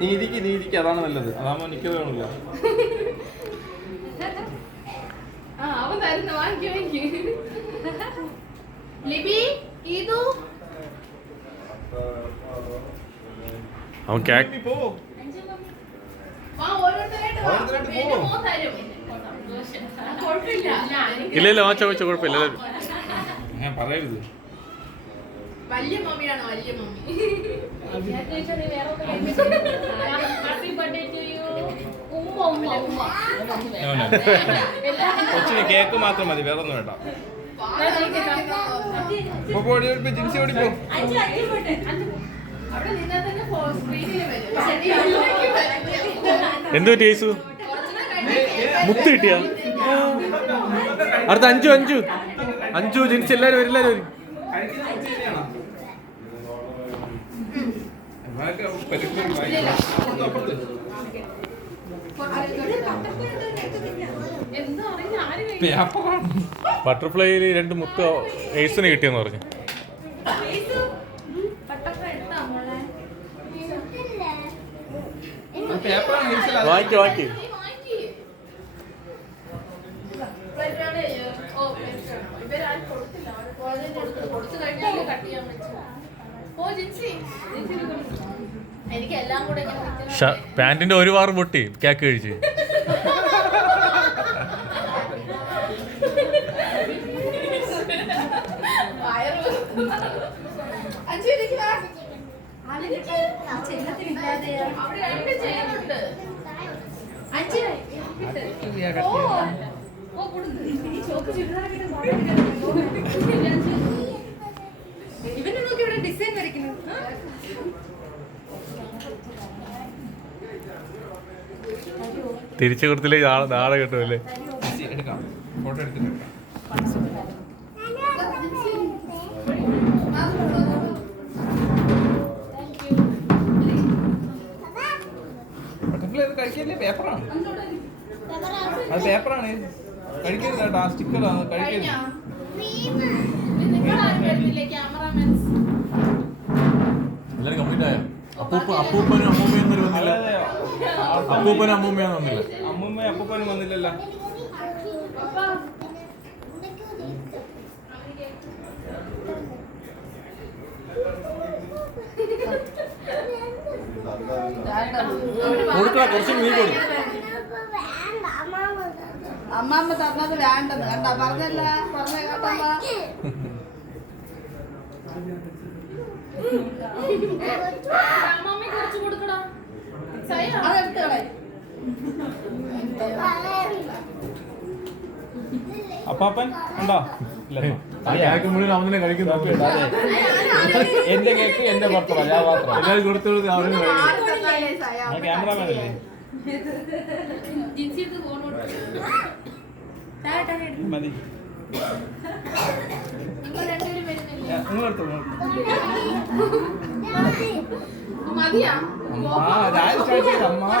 നീതിക്ക് അതാണ് നല്ലത്. അതാകുമ്പോ എനിക്ക് വേണമില്ല. അവൻ തരുന്ന വാങ്ങിക്ക് ലിബി ഇതു അവൻ കേക്ക് ഇല്ലല്ലോ ആ ചോദിച്ച കുഴപ്പമില്ല. ഞാൻ പറയരുത്. വലിയ മമ്മിയാണോ? വലിയ മമ്മി. കൊച്ചിന് കേക്ക് മാത്രം മതി, വേറെ ഒന്നും വേണ്ട. ജിൻസി ഓടിപ്പോ. എന്തു ടേസ്റ്റ് മുത്ത് കിട്ടിയ അടുത്ത അഞ്ചു ജിൻസി എല്ലാരും വരും. ബട്ടർഫ്ലൈയിൽ 2 മുത്ത് ഏസിന് കിട്ടിയെന്ന് പറഞ്ഞു. വായിക്ക് പാന്റിന്റെ ഒരു വാറ് പൊട്ടി കേക്ക് കഴിച്ച്. ഇവനെ നോക്കി ഇവിടെ ഡിസൈൻ വരയ്ക്കുന്നു. തിരിച്ചു കൊടുത്തില്ലേ നാളെ കിട്ടുമല്ലേ. ഫോട്ടോ എടുത്തിട്ട് കഴിക്കല്ലേ. പേപ്പറാണ് അത്, പേപ്പറാണ് കഴിക്കരുത് കേട്ടോ. ആ സ്റ്റിക്കറാണ് കഴിക്കരുത്. എല്ലാരും കംപ്ലീറ്റ് ആയോ? അപ്പൂപ്പനും അമ്മൂമ്മയൊന്നും വന്നില്ല. അപ്പൂപ്പനും അമ്മൂമ്മയൊന്നും വന്നില്ല. അമ്മൂമ്മയും അപ്പൂപ്പനും വന്നില്ലല്ലോ. കൊടുക്കടാ, കുറച്ച് നീ കൊടുക്കും. അമ്മാമ്മ തന്നത് വേണ്ടെന്ന് കണ്ട പറഞ്ഞല്ല, പറഞ്ഞ കേട്ടല്ല. അമ്മാമ്മ കുറച്ച് കൊടുക്കടാ, അതെടുത്ത് കളയും. അപ്പാപ്പൻ ഉണ്ടോ? മുഴുവൻ അവനെ കഴിക്കുന്നു. എന്റെ കേക്ക് എന്റെ പത്രം, ഞാൻ മാത്രം എല്ലാവരും കൊടുത്തു അവന് ക്യാമറമാനല്ലേ. മതി, നിങ്ങളെടുത്തോ. മതിയാ അമ്മ